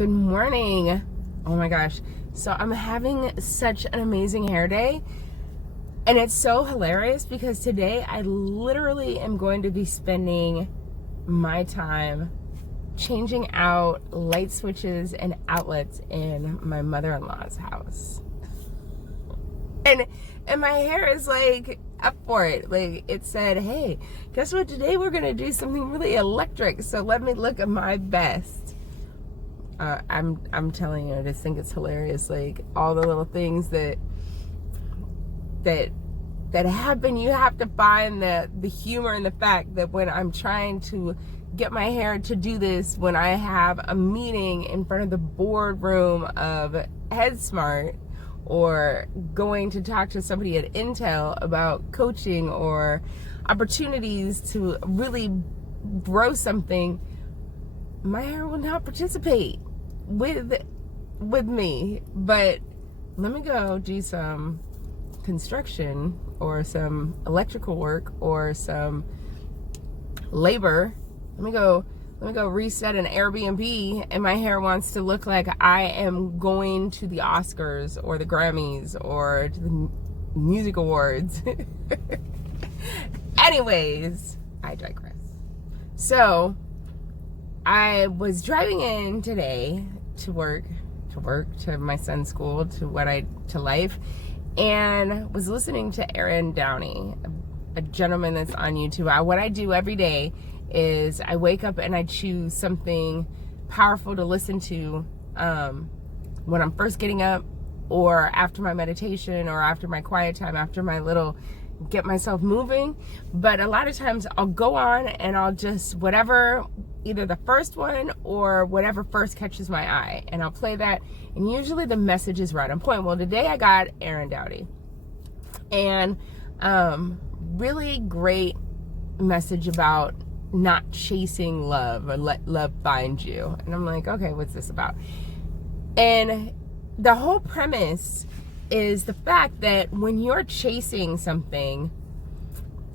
Good morning. Oh my gosh. So I'm having such an amazing hair day. And it's so hilarious because today I literally am going to be spending my time changing out light switches and outlets in my mother-in-law's house. And my hair is like up for it. Like it said, hey, guess what? Today we're gonna do something really electric. So let me look at my best. I'm telling you, I just think it's hilarious. Like all the little things that happen, you have to find the humor in the fact that when I'm trying to get my hair to do this, when I have a meeting in front of the boardroom of HeadSmart, or going to talk to somebody at Intel about coaching or opportunities to really grow something, my hair will not participate with me. But let me go do some construction or some electrical work or some labor. Let me go reset an Airbnb, and my hair wants to look like I am going to the Oscars or the Grammys or to the music awards. Anyways, I digress. So I was driving in today to work, to my son's school, to life, and was listening to Aaron Downey, a gentleman that's on YouTube. What I do every day is I wake up and I choose something powerful to listen to when I'm first getting up, or after my meditation, or after my quiet time, after my little get myself moving. But a lot of times I'll go on and I'll just whatever, either the first one or whatever first catches my eye, and I'll play that, and usually the message is right on point. Well, today I got Aaron Downey, and really great message about not chasing love, or let love find you. And I'm like, okay, what's this about? And the whole premise is the fact that when you're chasing something,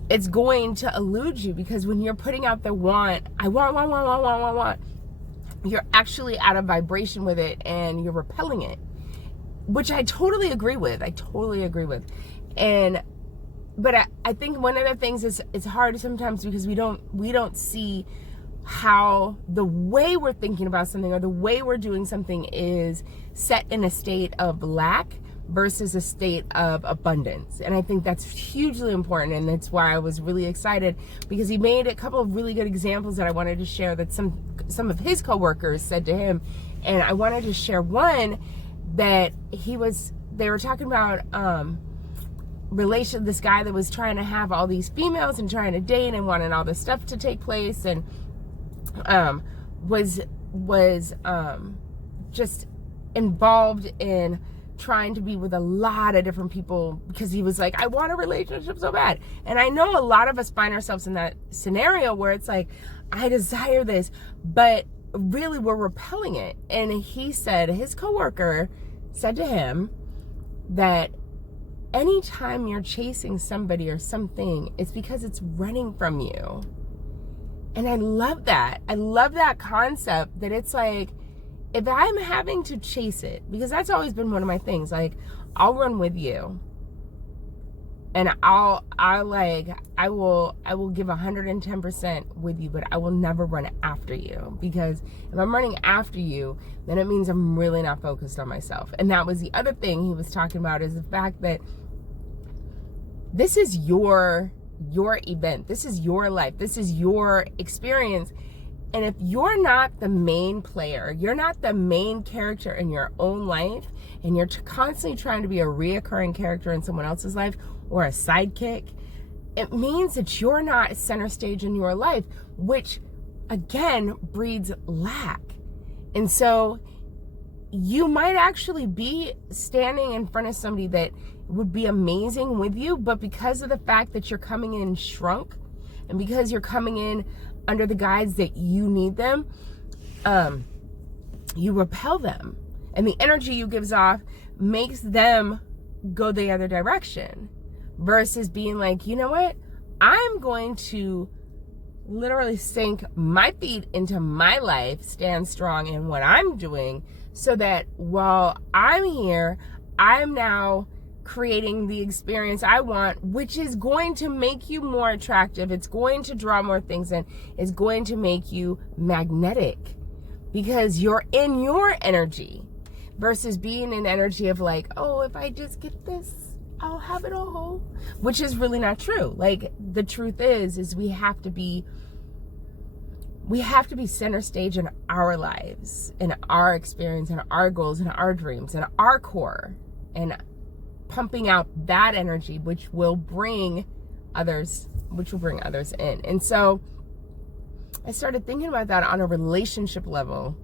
it's going to elude you, because when you're putting out the want, I want, you're actually out of vibration with it and you're repelling it, which I totally agree with. But I think one of the things is it's hard sometimes because we don't see how the way we're thinking about something or the way we're doing something is set in a state of lack versus a state of abundance. And I think that's hugely important, and that's why I was really excited, because he made a couple of really good examples that I wanted to share that some of his coworkers said to him. And I wanted to share one that they were talking about this guy that was trying to have all these females and trying to date and wanted all this stuff to take place, and was just involved in trying to be with a lot of different people, because he was like, I want a relationship so bad. And I know a lot of us find ourselves in that scenario where it's like, I desire this, but really we're repelling it. And he said, his coworker said to him that anytime you're chasing somebody or something, it's because it's running from you. And I love that. I love that concept, that it's like, if I'm having to chase it, because that's always been one of my things, like I'll run with you, and I will give 110% with you, but I will never run after you, because if I'm running after you, then it means I'm really not focused on myself. And that was the other thing he was talking about, is the fact that this is your event, this is your life, this is your experience. And if you're not the main player, you're not the main character in your own life, and you're constantly trying to be a reoccurring character in someone else's life or a sidekick, it means that you're not center stage in your life, which again breeds lack. And so you might actually be standing in front of somebody that would be amazing with you, but because of the fact that you're coming in shrunk, and because you're coming in under the guise that you need them, you repel them, and the energy you gives off makes them go the other direction, versus being like, you know what, I'm going to literally sink my feet into my life, stand strong in what I'm doing, so that while I'm here, I'm now creating the experience I want, which is going to make you more attractive. It's going to draw more things in. It's going to make you magnetic because you're in your energy versus being in energy of like, oh, if I just get this, I'll have it all, which is really not true. Like, the truth is we have to be center stage in our lives, in our experience, in our goals, in our dreams, in our core, and pumping out that energy, which will bring others in. And so I started thinking about that on a relationship level.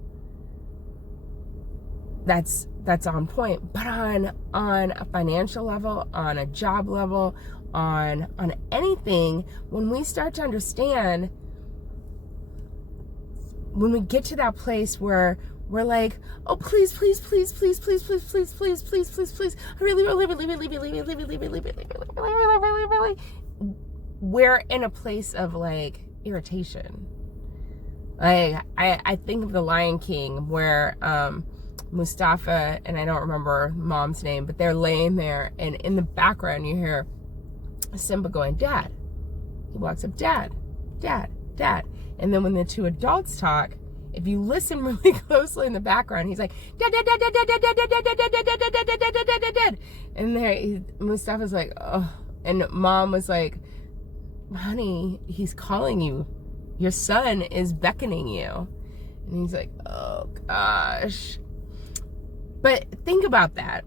That's on point. But on a financial level, on a job level, on anything, when we start to understand, when we get to that place where we're like, oh, please, please, please, please, please, please, please, please, please, please, please, I really, really, really, really, really, really, really, really, really, really, we're in a place of like irritation. Like, I think of The Lion King where Mustafa, and I don't remember mom's name, but they're laying there, and in the background you hear Simba going, Dad. He walks up, Dad, Dad, Dad. And then when the two adults talk, if you listen really closely in the background, he's like, Dad, Dad, Dad, Dad, Dad, Dad, Dad, Dad, Dad, Dad, Dad, Dad, Dad, Dad, Dad, Dad, Dad. And there, Mustafa's like, oh. And mom was like, honey, he's calling you. Your son is beckoning you. And he's like, oh gosh. But think about that.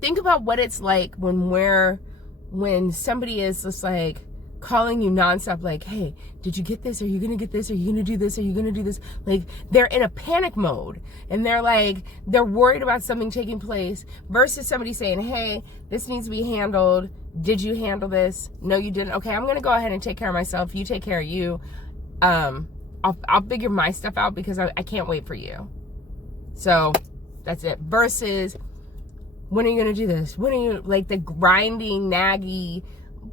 Think about what it's like when somebody is just like calling you nonstop, like, hey, did you get this? Are you gonna get this? Are you gonna do this? Are you gonna do this? Like, they're in a panic mode, and they're worried about something taking place, versus somebody saying, hey, this needs to be handled. Did you handle this? No, you didn't. Okay, I'm gonna go ahead and take care of myself. You take care of you. I'll figure my stuff out because I can't wait for you. So that's it. Versus, when are you gonna do this? When are you, like, the grinding, naggy,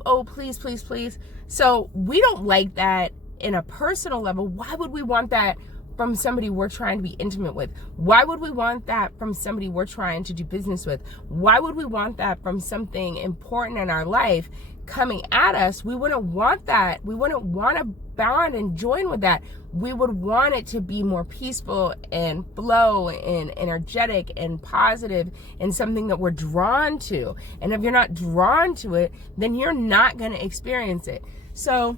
oh, please, please, please. So we don't like that in a personal level. Why would we want that from somebody we're trying to be intimate with? Why would we want that from somebody we're trying to do business with? Why would we want that from something important in our life coming at us? We wouldn't want that. We wouldn't want to bond and join with that. We would want it to be more peaceful and flow and energetic and positive and something that we're drawn to. And if you're not drawn to it, then you're not going to experience it. So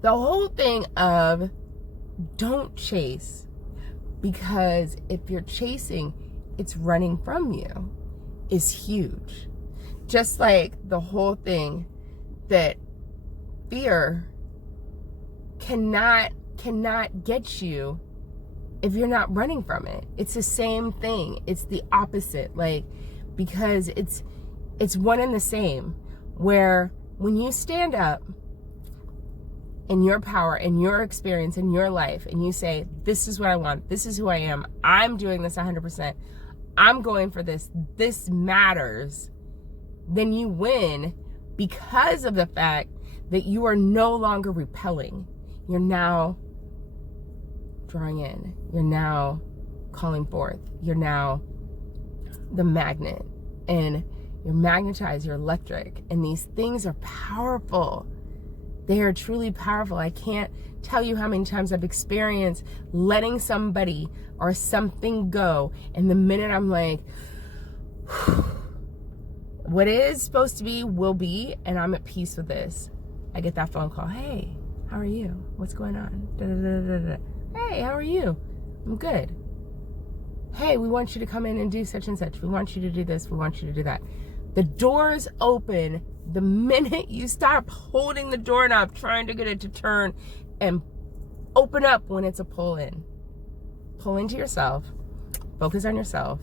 the whole thing of don't chase, because if you're chasing, it's running from you, is huge. Just like the whole thing that fear cannot get you if you're not running from it. It's the same thing. It's the opposite. Like, because it's one and the same, where when you stand up in your power, in your experience, in your life, and you say, this is what I want, this is who I am, I'm doing this 100%, I'm going for this, this matters, then you win, because of the fact that you are no longer repelling. You're now drawing in. You're now calling forth. You're now the magnet. And you're magnetized, you're electric. And these things are powerful. They are truly powerful. I can't tell you how many times I've experienced letting somebody or something go, and the minute I'm like, what is supposed to be will be, and I'm at peace with this, I get that phone call. Hey, how are you? What's going on? Da, da, da, da, da. Hey, how are you? I'm good. Hey, we want you to come in and do such and such. We want you to do this. We want you to do that. The doors open the minute you stop holding the doorknob, trying to get it to turn, and open up when it's a pull in. Pull into yourself. Focus on yourself.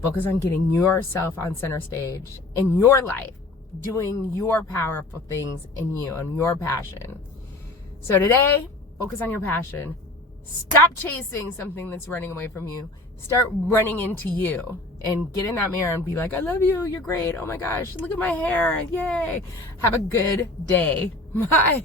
Focus on getting yourself on center stage in your life, doing your powerful things in you and your passion. So today, focus on your passion. Stop chasing something that's running away from you. Start running into you, and get in that mirror and be like, I love you. You're great. Oh my gosh. Look at my hair. Yay. Have a good day. Bye.